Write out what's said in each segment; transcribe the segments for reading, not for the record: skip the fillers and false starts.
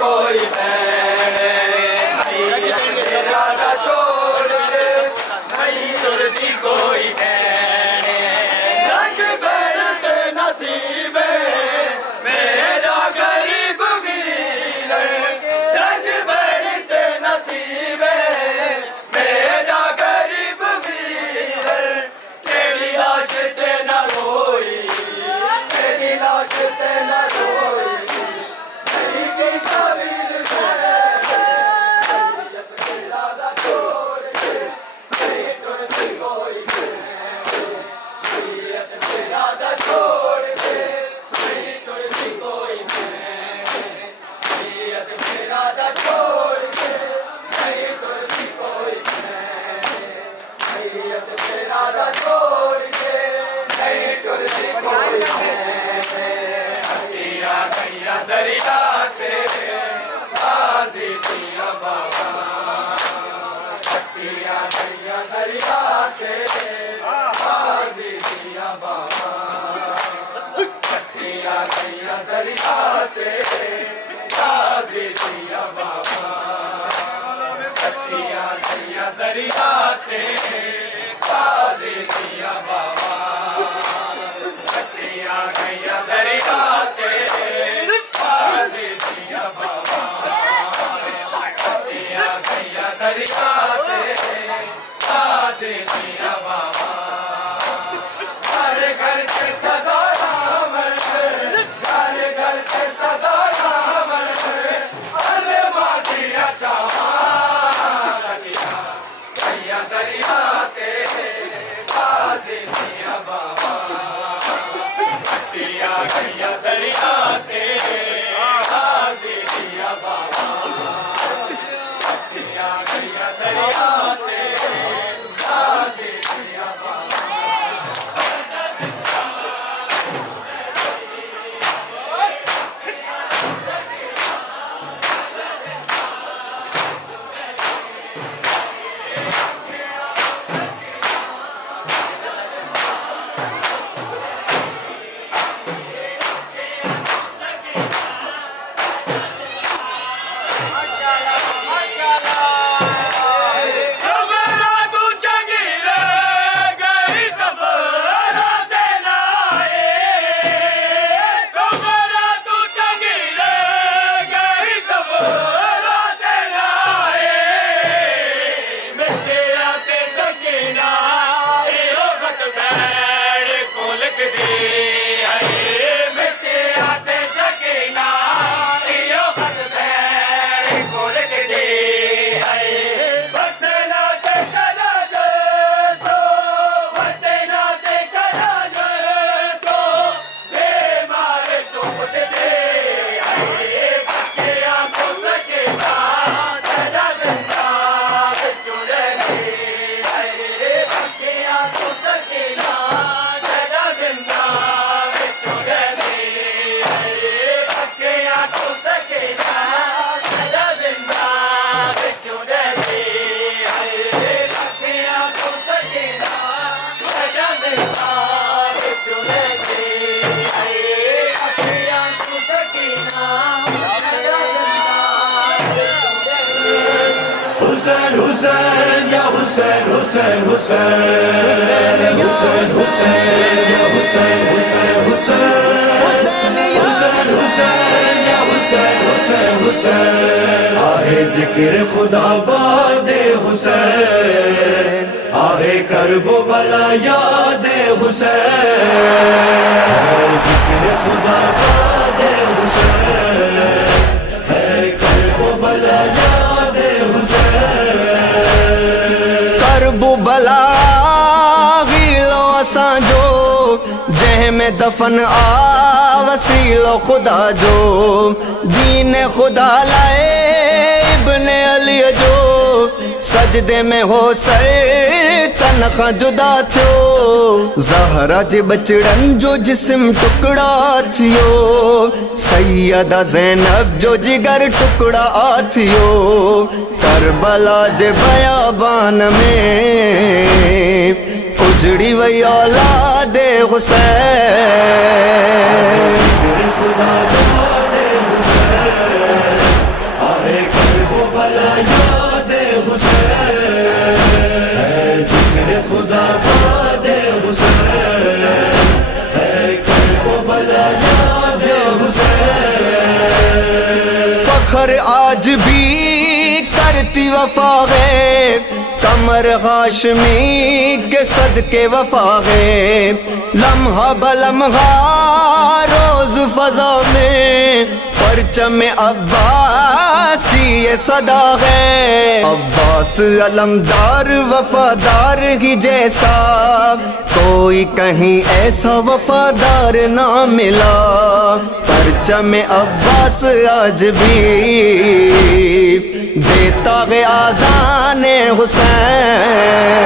कोई बहन तेरा ना छोड़ के नहीं तुरती कोई बहन रंग बढ़ते नसीबे मेरा गरीब वीर रंग बढ़ते नसीबे मेरा गरीब वीर तेरी लाश ते न रोई तेरी लाश ते न रोई नहीं की कबीर तेरा दा छोड़ के नहीं तुरती कोई नीयत तेरा दा छोड़ के नहीं तुरती कोई नीयत तेरा दा छोड़ के नहीं तुरती कोई नीयत तेरा दा छोड़ के नहीं तुरती कोई हटिया गैया दरिया से आजी पिया बाबा हटिया गैया दरिया से आजी पिया बाबा हटिया गैया दरिया से आजी पिया बाबा हटिया गैया दरिया से आजी पिया बाबा हटिया गैया दरिया से आजी पिया बाबा हटिया गैया दरिया से आजी पिया बाबा घर घर के सदा रामन घर घर के सदा रामन अल्ले मादिया चावा गैया दरिया के आजी पिया बाबा हटिया गैया दरिया के आजी पिया बाबा हटिया गैया दरिया के आजी पिया बाबा सफरा तू चंगी रे गई सफरा तेरा सफरा तू चंगी रे गई सफरा तेरा मिटे आते सकीना यो खत बैठ को लिख दे मिटे आते सकीना यो खत बैठ को लिख दे हुसैन हुसैन या हुसैन हुसैन हुसैन हुसैन हुसैन या हुसैन हुसैन हुसैन हुसैन हुसैन या हुसैन हुसैन हुसैन आहे जिक्र खुदा वादे हुसैन आहे करबो भला याद हुसैन आहे जिक्र खुदा वादे हुसैन है करबो भला याद हुसैन करबो भला गिलो असां जो जंहिं में दफन आ वसीलो खुदा जो दीन खुदा लाए इब्ने अली जो सजदे में हो सर तन खां जुदा थियो ज़हरा जे बचड़न जो जिस्म टुकड़ा थियो सैयदा ज़ैनब जो जिगर टुकड़ा थियो करबला जे बयाबान में उजड़ी वई औलाद हुसैन फख्र आज भी करती वफा है, कमर हाशमी के सदके वफा है। लम्हा बलम्हा रोज फजा में परचम अब्बास की ये सदा है। अब्बास अलमदार वफादार ही जैसा कोई कहीं ऐसा वफादार ना मिला। परचम अब्बास आज भी देता है आज़ान हुसैन।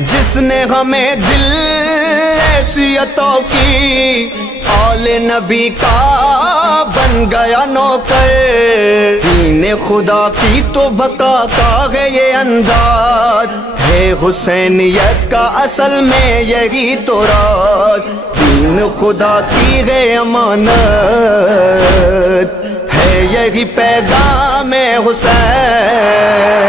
जिसने हमें दिल ऐसी अता की, औले नबी का बन गया नौकर। दीन खुदा की तो बका का है ये अंदाज, है हुसैनियत का असल में यही तो राज। दीन खुदा की है अमानत, है यही पैगाम हुसैन।